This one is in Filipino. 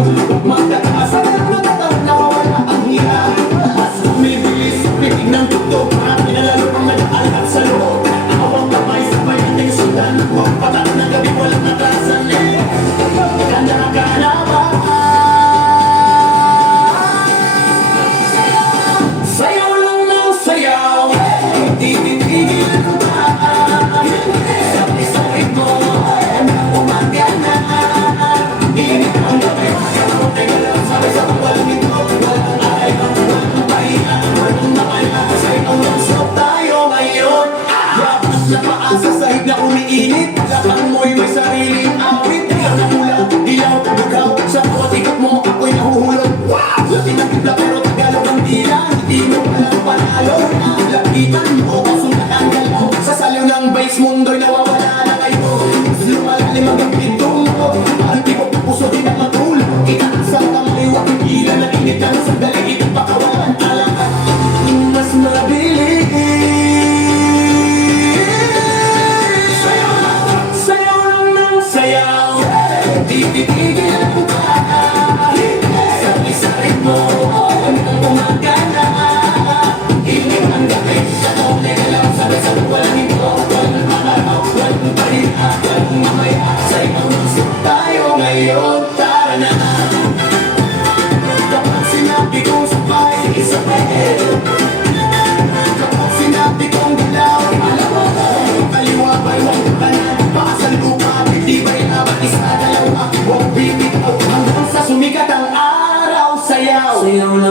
Huwag magtataas ang nagtatataw, nawawala ang hirap. Mas bumibilis sa pitig ng tugtog, parang pinalalo pang nag-aal at sa loob. Awang kamay sabay ating sundan, huwag patak na gabi walang natasan. Ganda ka na ba? Sayaw lang ng sayaw, hindi titigil ang paan. Sabay-sabay mo, hanggang umaga na. Init ang gabi, teka lang, sabay-sabay walang ito. Walang ayaw, walang pahiya, walang makaya. Sayaw lang stop tayo ngayon. Yapat na paa sa sahig na umiinit. Lakang mo'y may sariling awit. Ikaw na mula, ilaw, lugaw. Sa bawat ikot mo, ako'y nahuhulog. Laki na bigla pero Tagalog ang tila. Hindi mo palang panalo. Lapitan mo, kasunod ang galaw. Sa saliw ng base, mundo'y nawawala na kayo. Lumalalim ang pinto mo. Parang di ko puso din ang matulog. Itaas ang kamay, huwag ipilan na init ang sandali. Itong pakawalan, alakat. Mas mabilis. Sayaw lang ng sayaw, di titigil ang paa. Sabay-sabay mo, hanggang umaga na. Init ang gabi, katulad ka lang. Sabay-sabay walang ito, walang makaraw, walang pahinga, walang mamaya. Sayaw ng stop tayo ngayon, tara na. Kapag sinabi kong sabay, isabay. Kapag sinabi kong galaw, alam mo, kaliwa ba'y huwag kanan. Baka sa lupa, hindi ba'y naman isa, dalawa. Huwag bibitaw hanggang sa sumikat ang araw. Sayaw, sayaw lang